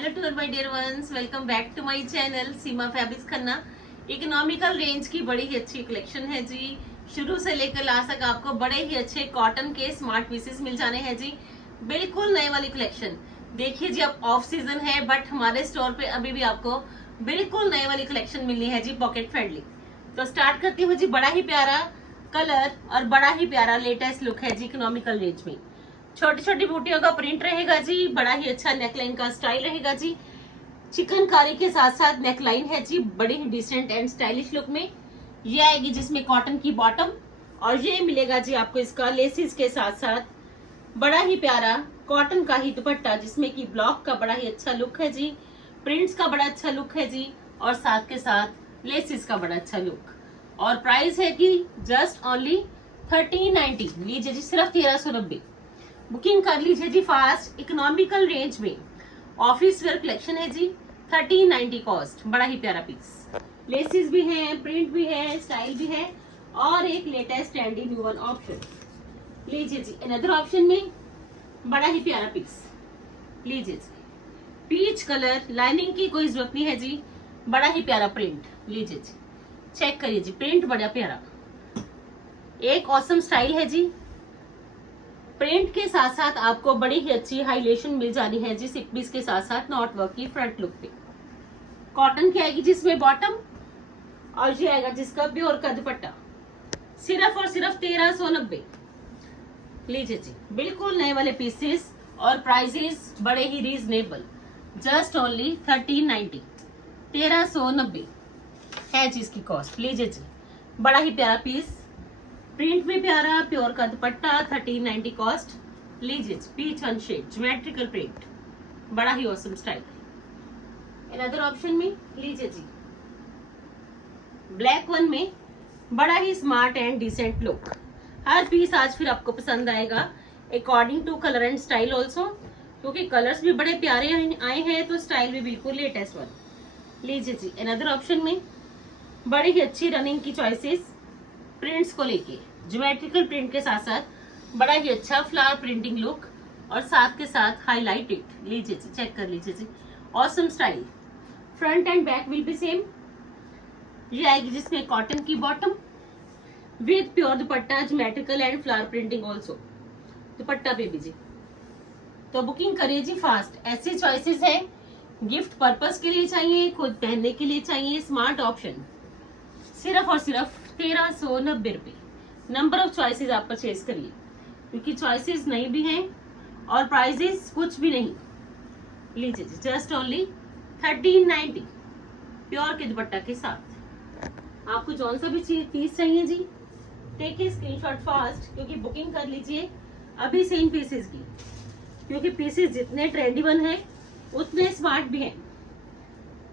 Hello to my dear ones, welcome back to my channel Seema fabrics Khanna. Economical range की बड़ी ही अच्छी collection है जी। शुरू से लेकर लास्ट तक आपको बड़े ही अच्छे कॉटन के स्मार्ट पीसेस मिल जाने हैं जी। बिल्कुल नए वाली कलेक्शन। देखिए जी, अब ऑफ सीजन है बट हमारे स्टोर पे अभी भी आपको बिल्कुल नए वाली कलेक्शन मिलनी है जी, पॉकेट फ्रेंडली। तो स्टार्ट करती हूँ जी। बड़ा ही प्यारा कलर और बड़ा ही प्यारा लेटेस्ट लुक है जी इकोनॉमिकल रेंज में। छोटी छोटी बूटियों का प्रिंट रहेगा जी। बड़ा ही अच्छा नेकलाइन का स्टाइल रहेगा जी। चिकनकारी के साथ साथ नेकलाइन है जी, बड़ी ही डिसेंट एंड स्टाइलिश लुक में। ये आएगी जिसमें कॉटन की बॉटम और ये मिलेगा जी आपको इसका लेसिस के साथ साथ बड़ा ही प्यारा कॉटन का ही दुपट्टा, जिसमें की ब्लॉक का बड़ा ही अच्छा लुक है जी, प्रिंट्स का बड़ा अच्छा लुक है जी, और साथ के साथ लेसिस का बड़ा अच्छा लुक। और प्राइस है कि जस्ट ओनली 1390। लीजिए जी, सिर्फ 1390। बुकिंग कर लीजिए जी फास्ट। इकोनॉमिकल रेंज में ऑफिस वेयर कलेक्शन है जी, 1390 कॉस्ट। बड़ा ही प्यारा पीस, लेसिस भी है, प्रिंट भी है, स्टाइल भी है और एक latest trendy new one option. लीजिए जी अनदर ऑप्शन में बड़ा ही प्यारा पीस। लीजिए जी, पीच कलर, लाइनिंग की कोई जरूरत नहीं है जी, बड़ा ही प्यारा प्रिंट। लीजिए जी, चेक करिए जी, प्रिंट बड़ा प्यारा, एक ऑसम स्टाइल है जी। प्रिंट के साथ साथ आपको बड़ी ही अच्छी हाईलाइटेशन मिल जानी है जी, सिप पीस के साथ साथ नॉट वर्क की फ्रंट लुक पे। कॉटन की आएगी जिसमें बॉटम और ये आएगा जिसका प्योर का दुपट्टा। सिर्फ और सिर्फ 1390। लीजिए जी, बिल्कुल नए वाले पीसेस और प्राइसेस बड़े ही रीजनेबल, जस्ट ओनली 1390। 1390 है जी इसकी कॉस्ट। लीजिए जी, बड़ा ही प्यारा पीस, प्रिंट में प्यारा, प्योर का दुपट्टा, 1390 कॉस्ट। लीजिए peach on shade geometrical print, बड़ा ही ऑसम स्टाइल। अनदर ऑप्शन में लीजिए जी, ब्लैक वन में बड़ा ही स्मार्ट एंड डिसेंट लुक। हर पीस आज फिर आपको पसंद आएगा according to colour and style also, क्योंकि कलर्स भी बड़े प्यारे आए हैं तो स्टाइल भी बिल्कुल लेटेस्ट वन। लीजिए जी अनदर ऑप्शन में बड़ी ही अच्छी रनिंग की चॉइसेस प्रिंट्स को लेके, ज्योमेट्रिकल प्रिंट के साथ साथ बड़ा ही अच्छा फ्लावर प्रिंटिंग लुक और साथ के साथ हाईलाइटेड। लीजिए जी, चेक कर लीजिए जी, awesome style. Front and back will be same. ये आएगी जिसमें कॉटन की bottom with pure dupatta, geometrical and flower printing also dupatta पे भी जी। तो बुकिंग करिए जी फास्ट। ऐसी चॉइसेस है, गिफ्ट पर्पस के लिए चाहिए, खुद पहनने के लिए चाहिए, स्मार्ट ऑप्शन। सिर्फ और सिर्फ 1390 रुपए। नंबर ऑफ चॉइसेस आप परचेज करिए, क्योंकि चॉइसेस नहीं भी हैं और प्राइजेस कुछ भी नहीं। लीजिए जी, जस्ट ओनली 1390 प्योर के दुपट्टा के साथ। आपको जौन सा भी पीस चाहिए जी, टेक ए स्क्रीनशॉट फास्ट, क्योंकि बुकिंग कर लीजिए अभी से इन पीसेस की, क्योंकि पीसेस जितने ट्रेंडी वन है उतने स्मार्ट भी हैं।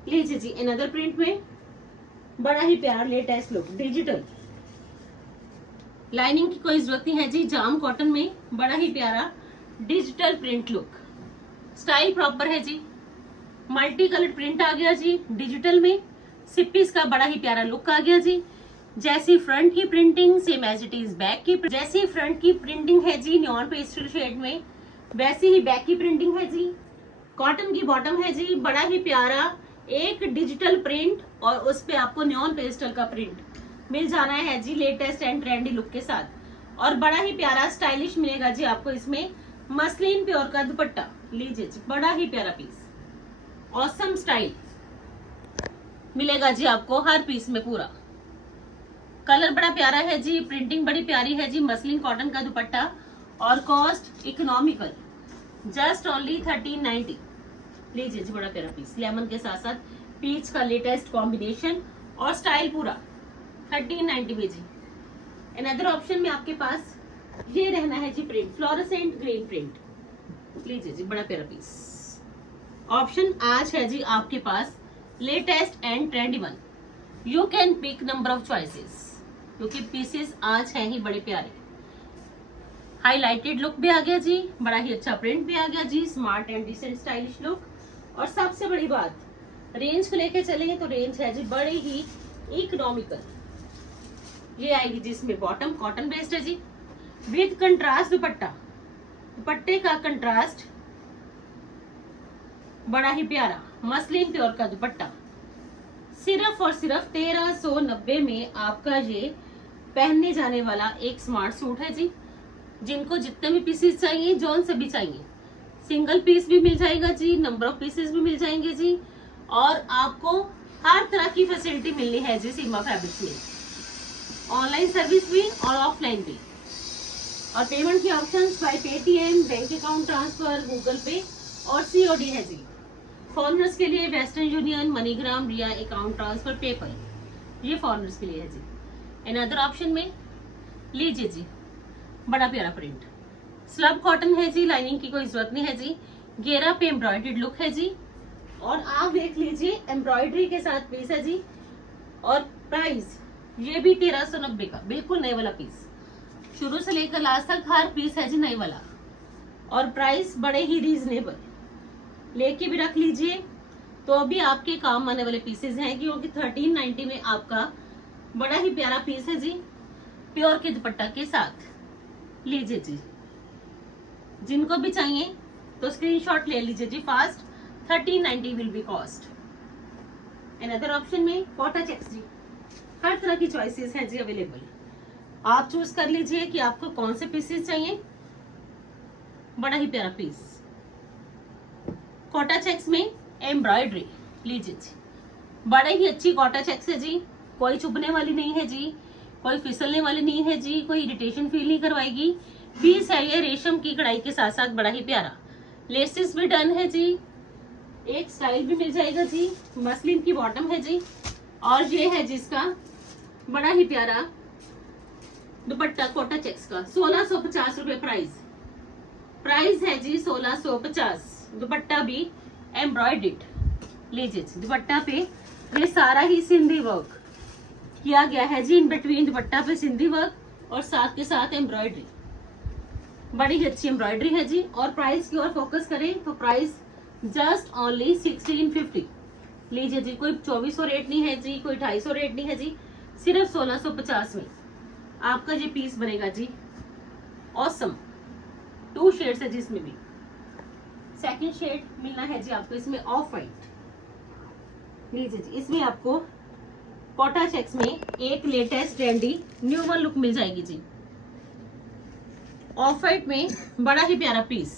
लीजिए जी अनदर प्रिंट में बड़ा ही प्यारा लेटेस्ट लुक, डिजिटल, लाइनिंग की कोई जरूरत नहीं है जी, जाम कॉटन में बड़ा ही प्यारा digital print look. Style proper है जी, मल्टी कलर प्रिंट आ गया जी डिजिटल में, सिप्पीस का बड़ा ही प्यारा लुक आ गया जी। जैसी फ्रंट की printing same as it is back की, जैसी फ्रंट की प्रिंटिंग है जी न्योन पेस्टल शेड में, वैसी ही बैक की प्रिंटिंग है जी। कॉटन की बॉटम है जी, बड़ा ही प्यारा एक डिजिटल प्रिंट और उस पे आपको न्योन पेस्टल का प्रिंट मिल जाना है जी, लेटेस्ट एंड ट्रेंडी लुक के साथ। और बड़ा ही प्यारा स्टाइलिश मिलेगा जी आपको इसमें मसलिन प्योर का दुपट्टा। लीजिए जी, बड़ा ही प्यारा पीस, ऑसम स्टाइल मिलेगा जी आपको हर पीस में। पूरा कलर बड़ा प्यारा है जी, प्रिंटिंग बड़ी प्यारी है जी, मसलिन कॉटन का दुपट्टा और कॉस्ट इकोनॉमिकल, जस्ट ओनली 1390। लीजिए जी, बड़ा प्यारा पीस, लेमन के साथ साथ पीच का लेटेस्ट कॉम्बिनेशन और स्टाइल पूरा 1390 में जी। अनदर ऑप्शन में आपके पास ये रहना है जी प्रिंट, फ्लोरोसेंट ग्रीन प्रिंट। लीजिए जी, बड़ा प्यारा पीस, ऑप्शन आज है जी आपके पास latest and trendy one. You can pick number of choices, क्योंकि पीसेस आज है ही बड़े प्यारे। हाईलाइटेड लुक भी आ गया जी, बड़ा ही अच्छा प्रिंट भी आ गया जी, smart and decent stylish look. और सबसे बड़ी बात, रेंज को लेके चलेंगे तो रेंज है जी बड़ी ही इकोनॉमिकल। ये आएगी जिसमें बॉटम कॉटन बेस्ड है जी, विद कंट्रास्ट दुपट्टा। दुपट्टे का कंट्रास्ट बड़ा ही प्यारा मसलिन प्योर का दुपट्टा, सिर्फ और सिर्फ 1390 में आपका ये पहनने जाने वाला एक स्मार्ट सूट है जी। जिनको जितने भी पीसेस चाहिए, जौन से भी चाहिए, सिंगल पीस भी मिल जाएगा जी, नंबर ऑफ पीसेस भी मिल जाएंगे जी, और आपको हर तरह की फैसिलिटी मिलनी है जी सीमा फैब्रिक्स में, ऑनलाइन सर्विस भी और ऑफलाइन भी। और पेमेंट की options by Paytm, bank account transfer, Google Pay और सीओडी है जी। फॉरनर्स के लिए Western Union, MoneyGram, Ria, account transfer, PayPal, ये फॉरनर्स के लिए है जी। एंड अदर ऑप्शन में लीजिए जी, बड़ा प्यारा प्रिंट, स्लब कॉटन है जी, लाइनिंग की कोई जरूरत नहीं है जी, घेरा पे एम्ब्रॉयडर्ड लुक है जी। और आप देख लीजिए एम्ब्रॉयडरी के साथ पीस है जी। और प्राइस ये भी 1390 का बिल्कुल नए वाला पीस, शुरू से लेकर लास्ट तक हर पीस है जी नए वाला। और प्राइस बड़े ही रीजनेबल, लेके भी रख लीजिए तो अभी आपके काम आने वाले पीसेस हैं, क्योंकि 1390 में आपका बड़ा ही प्यारा पीस है जी, प्योर के दुपट्टा के साथ। लीजिए जी, जिनको भी चाहिए तो स्क्रीनशॉट ले लीजिए जी fast. 1390 will be cost. And other option में कोटा चेक्स जी, हर तरह की चॉइसेस हैं जी अवेलेबल। आप चूज कर लीजिए कि आपको कौन से पीसेस चाहिए। बड़ा ही प्यारा पीस, कोटा चेक्स में एम्ब्रॉयडरी, लीजिए जी, बड़े ही अच्छी कोटा चेक्स है जी, कोई चुभने वाली नहीं है जी, कोई फिसलने वाली नहीं है जी, कोई इरिटेशन फील नहीं करवाएगी। पीस है ये रेशम की कढ़ाई के साथ साथ बड़ा ही प्यारा, लेसेस भी डन है जी, एक स्टाइल भी मिल जाएगा जी, मसलिन की बॉटम है जी। और ये है जिसका बड़ा ही प्यारा दुपट्टा कोटा चेक्स का, 1650 रुपए प्राइस है जी, 1650। दुपट्टा भी एम्ब्रॉयडर्ड, लीजिए जी, दुपट्टा पे ये सारा ही सिंधी वर्क किया गया है जी, इन बिटवीन दुपट्टा पे सिंधी वर्क और साथ के साथ एम्ब्रॉयडरी, बड़ी ही अच्छी एम्ब्रॉयडरी है जी। और प्राइस की ओर फोकस करें तो प्राइस जस्ट ओनली 1650। लीजिए जी, कोई 2400 रेट नहीं है जी, कोई 250 रेट नहीं है जी, सिर्फ 1650 में आपका ये पीस बनेगा जी। ऑसम, 2 शेड्स है जिसमें भी सेकंड शेड मिलना है जी आपको इसमें ऑफ वाइट। लीजिए जी, इसमें आपको कोटा चेक्स में एक latest trendy new one look मिल जाएगी जी। ऑफ वाइट में बड़ा ही प्यारा पीस,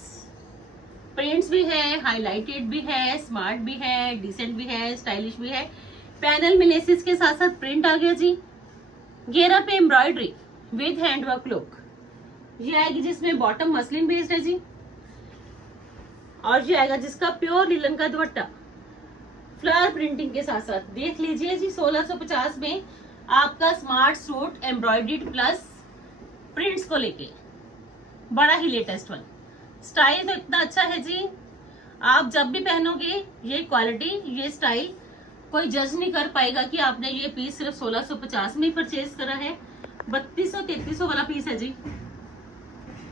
प्रिंट्स भी है, हाईलाइटेड भी है, स्मार्ट भी है, डिसेंट भी है, स्टाइलिश भी है। पैनल में लेसेस के साथ साथ प्रिंट आ गया जी, घेरा पे एम्ब्रॉयडरी विद हैंडवर्क लुक। ये आएगी जिसमें बॉटम मसलिन बेस्ड है जी, और ये आएगा जिसका प्योर लिलन का दुपट्टा फ्लावर प्रिंटिंग के साथ साथ। देख लीजिए जी, 1650 में आपका smart suit embroidered plus prints को लेके, बड़ा ही लेटेस्ट वन। स्टाइल तो इतना अच्छा है जी, आप जब भी पहनोगे ये क्वालिटी, ये स्टाइल, कोई जज नहीं कर पाएगा कि आपने ये पीस सिर्फ 1650 में परचेज करा है। 3200-3300 वाला पीस है जी,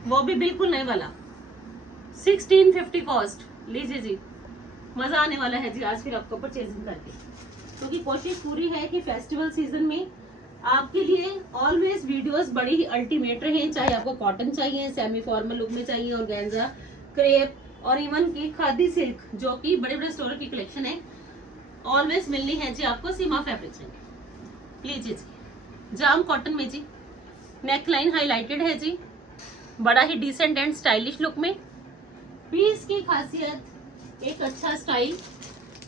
वो भी बिल्कुल नए वाला, 1650 कॉस्ट। लीजिए जी, मजा आने वाला है जी आज फिर आपको परचेजिंग करके, क्योंकि कोशिश पूरी है कि फेस्टिवल सीजन में आपके लिए ऑलवेज वीडियोस बड़ी ही अल्टीमेट रहे। चाहे आपको कॉटन चाहिए, सेमी फॉर्मल लुक में चाहिए, ऑर्गेन्जा, क्रेप और इवन की खादी सिल्क, जो कि बड़े बड़े स्टोर की कलेक्शन है, ऑलवेज मिलनी है जी आपको सीमा फैब्रिक्स में। लीजिए जी, जाम कॉटन में जी, नेक लाइन हाईलाइटेड है जी, बड़ा ही डिसेंट एंड स्टाइलिश लुक में। पीस की खासियत एक अच्छा style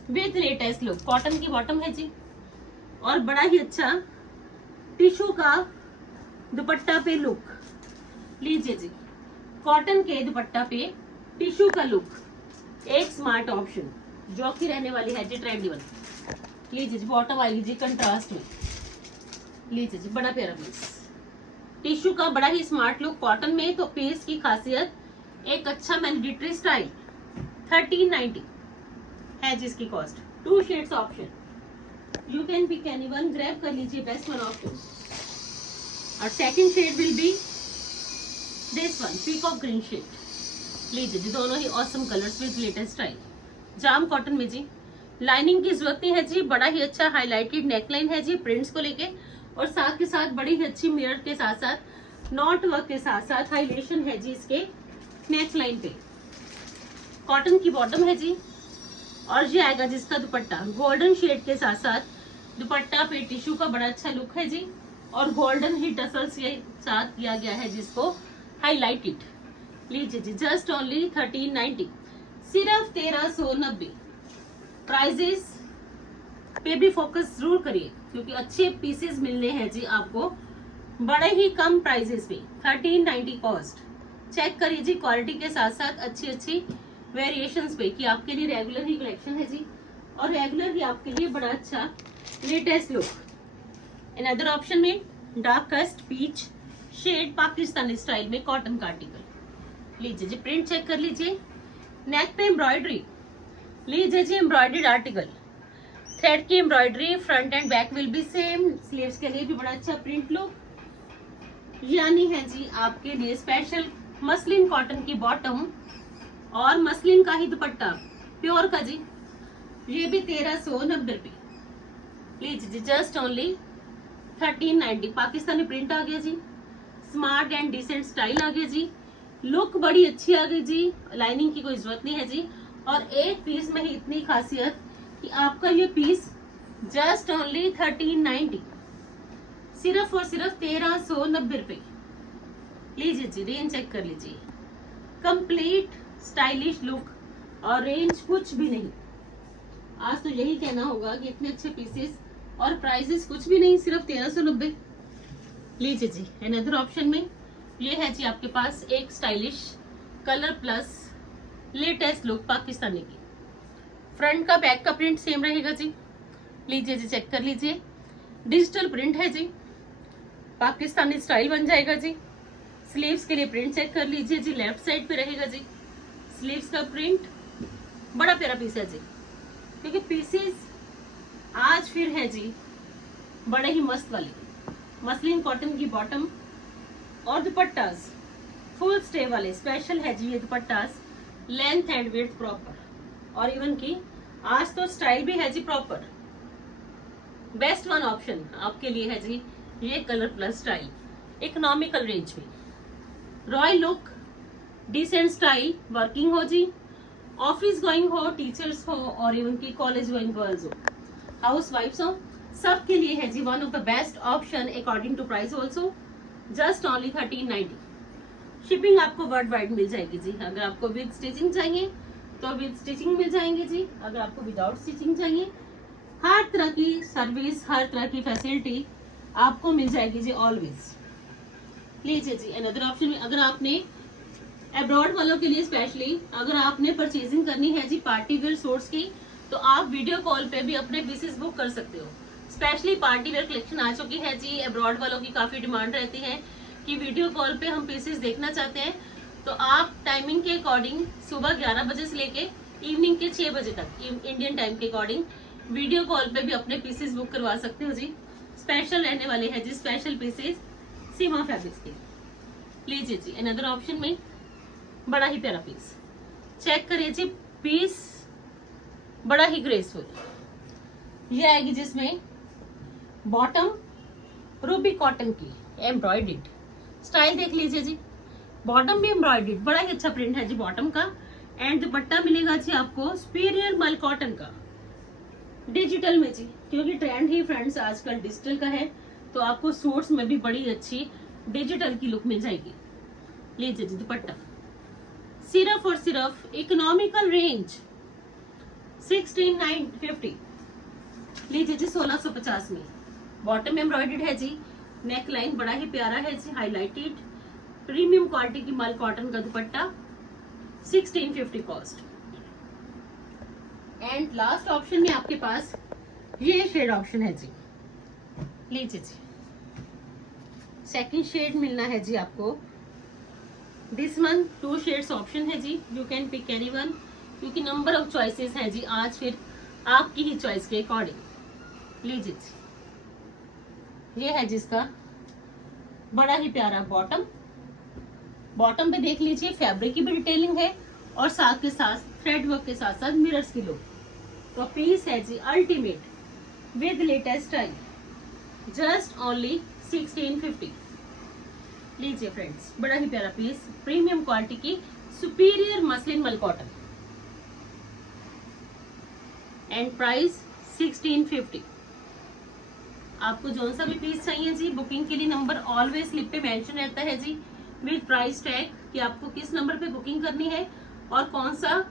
with latest look, cotton की बॉटम है जी, और बड़ा ही अच्छा टिश्यू का दुपट्टा पे लुक। लीजिए जी, कॉटन के दुपट्टा पे टिश्यू का लुक, एक स्मार्ट ऑप्शन जो कि रहने वाली है जी ट्रेंडी वन। लीजिए जी, बॉटम आएगी जी कंट्रास्ट में। लीजिए जी, बड़ा प्यारा पीस, टिश्यू का बड़ा ही स्मार्ट लुक कॉटन में। तो पीस की खासियत एक अच्छा मैंडेटरी स्टाइल, 1390 है जिसकी cost. 2 shades option, you can pick anyone, grab कर लीजिए बेस्ट वन ऑफ टू। और second shade will be this one, peacock green shade. लीजिए जी, दोनों ही awesome colours with latest style, जाम कॉटन में जी। लाइनिंग की जरूरत नहीं है जी, बड़ा ही अच्छा हाईलाइटेड नेकलाइन है जी प्रिंट्स को लेके, और साथ के साथ बड़ी ही अच्छी मिरर के साथ साथ नॉट वर्क के साथ साथ हाईलाइटेशन है जी इसके नेकलाइन पे। कॉटन की बॉटम है जी, और ये आएगा जिसका दुपट्टा गोल्डन शेड के साथ साथ दुपट्टा पे टिश्यू का बड़ा अच्छा लुक है जी, और गोल्डन ही टसल्स ये साथ किया गया है जिसको हाईलाइटेड। लीजिए जी, जस्ट ओनली 1390, सिर्फ 1390। प्राइजेस पे भी फोकस जरूर करिए क्योंकि अच्छे पीसेस मिलने हैं जी आपको बड़े ही कम प्राइजेस पे। 1390 कॉस्ट। चेक करिए जी क्वालिटी के साथ साथ अच्छी अच्छी वेरिएशंस पे कि आपके लिए रेगुलर ही कलेक्शन है जी, और रेगुलर ही आपके लिए बड़ा अच्छा लेटेस्ट लुक। अनदर ऑप्शन में darkest peach shade Pakistani style में कॉटन का आर्टिकल। लीजिए जी, प्रिंट चेक कर लीजिए, नेक पे एम्ब्रॉयडरी। लीजिए जी, एम्ब्रॉयडर्ड आर्टिकल, थ्रेड की embroidery, front and back will be same. Sleeves के लिए भी बड़ा अच्छा प्रिंट लुक, यानी है जी आपके लिए स्पेशल मसलिन कॉटन की बॉटम और मसलिन का ही दुपट्टा प्योर का जी। ये भी 1390 रुपये। लीजिए जी, जस्ट ओनली 1390। पाकिस्तानी प्रिंट आ गया जी, स्मार्ट एंड डिसेंट स्टाइल आ गया जी, लुक बड़ी अच्छी आ गई जी, लाइनिंग की कोई जरूरत नहीं है जी। और एक पीस में ही इतनी खासियत कि आपका ये पीस जस्ट ओनली 1390, सिर्फ और सिर्फ 1390 रुपये। लीजिए जी, रेंज चेक कर लीजिए, कंप्लीट स्टाइलिश लुक और रेंज कुछ भी नहीं। आज तो यही कहना होगा कि इतने अच्छे पीसेस और प्राइसेस कुछ भी नहीं, सिर्फ 1390। लीजिए जी, अनदर ऑप्शन में ये है जी आपके पास एक stylish colour plus latest look Pakistani की। फ्रंट का बैक का प्रिंट सेम रहेगा जी। लीजिए जी, चेक कर लीजिए, डिजिटल प्रिंट है जी, पाकिस्तानी स्टाइल बन जाएगा जी। स्लीव्स के लिए प्रिंट चेक कर लीजिए जी, लेफ्ट साइड पे रहेगा जी स्लीव्स का प्रिंट। बड़ा प्यारा पीस है जी, क्योंकि पीसेस आज फिर है जी बड़े ही मस्त वाले मसलिन कॉटन की बॉटम और दुपट्टास फुल स्टे वाले स्पेशल है जी। ये dupattas length and width proper, और इवन की आज तो स्टाइल भी है जी प्रॉपर। बेस्ट वन ऑप्शन आपके लिए है जी ये colour plus style, economical range में, royal look, decent style, working हो जी, ऑफिस गोइंग हो, टीचर्स हो, और इवन की कॉलेज गोइंग गर्ल्स हो, हाउस वाइफ्स हो, सबके लिए है जी one of the best option according to price also. Just only 1390। Shipping आपको वर्ल्ड वाइड मिल जाएगी जी। अगर आपको विद स्टिचिंग चाहिए तो विद स्टिचिंग मिल जाएंगे जी, अगर आपको विदाउट स्टिचिंग चाहिए हर तरह की सर्विस, हर तरह की फैसिलिटी आपको मिल जाएगी जी ऑलवेज। लीजिए जी, अनदर ऑप्शन में अगर आपने अब्रॉड वालों के लिए स्पेशली अगर आपने परचेजिंग करनी है जी पार्टी वेयर सूट्स की, तो आप वीडियो कॉल पे भी अपने पीसेस बुक कर सकते हो। स्पेशली पार्टी वेयर कलेक्शन आ चुकी है जी, अब्रॉड वालों की काफी डिमांड रहती है कि वीडियो कॉल पे हम पीसेस देखना चाहते हैं, तो आप टाइमिंग के अकॉर्डिंग सुबह 11 बजे से लेके इवनिंग के 6 बजे तक इंडियन टाइम के अकॉर्डिंग वीडियो कॉल पे भी अपने पीसेस बुक करवा सकते हो जी। स्पेशल रहने वाले हैं जी स्पेशल पीसेस सीमा फैब्रिक्स के। लीजिए जी, अनदर ऑप्शन में बड़ा ही प्यारा पीस चेक करिए जी, पीस बड़ा ही ग्रेसफुल। ये आएगी जिसमें बॉटम रूबी कॉटन की एम्ब्रॉयडर्ड स्टाइल देख लीजिए जी, बॉटम भी एम्ब्रॉयडर्ड, बड़ा ही अच्छा प्रिंट है जी बॉटम का, एंड दुपट्टा मिलेगा जी आपको सुपीरियर मल कॉटन का डिजिटल में जी, क्योंकि ट्रेंड ही फ्रेंड्स आजकल डिजिटल का है, तो आपको सूट्स में भी बड़ी अच्छी डिजिटल की लुक मिल जाएगी। लीजिए जी, दुपट्टा सिर्फ और सिर्फ इकोनॉमिकल रेंज 16,950। लीजिए जी, 1650 में बॉटम एम्ब्रॉयडर्ड है जी, नेक लाइन बड़ा ही प्यारा है जी, हाईलाइटेड प्रीमियम क्वालिटी की मल कॉटन का दुपट्टा, 1650 कॉस्ट। एंड लास्ट ऑप्शन में आपके पास ये शेड ऑप्शन है जी। लीजिए जी, सेकंड शेड मिलना है जी आपको। दिस वन 2 शेड्स ऑप्शन है जी, you can pick any one, क्योंकि नंबर ऑफ चॉइसेस हैं जी आज फिर आपकी ही चॉइस के अकॉर्डिंग। लीजिए जी, ये है जिसका बड़ा ही प्यारा बॉटम, बॉटम पे देख लीजिए फैब्रिक की भी डिटेलिंग है और साथ के साथ थ्रेड वर्क के साथ साथ मिरर्स की लुक। तो पीस है जी ultimate with latest style, just only 1650। लीजिए फ्रेंड्स, बड़ा ही प्यारा पीस, प्रीमियम क्वालिटी की सुपीरियर मसलिन मल कॉटन। And price 1650। आपको जो सा भी पीस चाहिए जी, बुकिंग के लिए नंबर ऑलवेज स्लिप पे मेंशन रहता है जी, विद प्राइस टैग कि आपको किस नंबर पे बुकिंग करनी है और कौन सा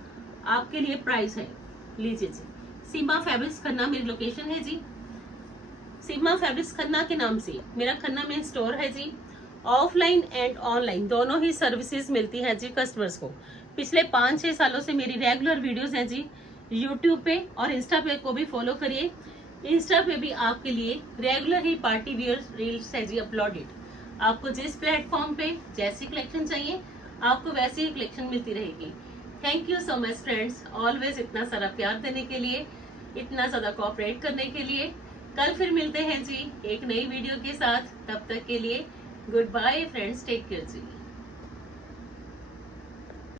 आपके लिए प्राइस है। लीजिए जी, सीमा फैब्रिक्स खन्ना मेरी लोकेशन है जी। सीमा फैब्रिक्स खन्ना के नाम से मेरा खन्ना में स्टोर है जी। ऑफलाइन एंड ऑनलाइन दोनों ही सर्विसेज मिलती हैं जी कस्टमर्स को। पिछले 5-6 सालों से मेरी रेगुलर वीडियोस हैं जी, यूट्यूब पे और इंस्टा पे को भी फॉलो करिए। इंस्टा पे भी आपके लिए रेगुलर ही पार्टी वियर रील्स है जी अपलोडेड। आपको जिस प्लेटफॉर्म पे जैसी कलेक्शन चाहिए आपको वैसी ही कलेक्शन मिलती रहेगी। Thank you so much friends, always इतना सारा प्यार देने के लिए, इतना ज्यादा कोऑपरेट करने के लिए। कल फिर मिलते हैं जी एक नई वीडियो के साथ, तब तक के लिए good bye friends, take care जी।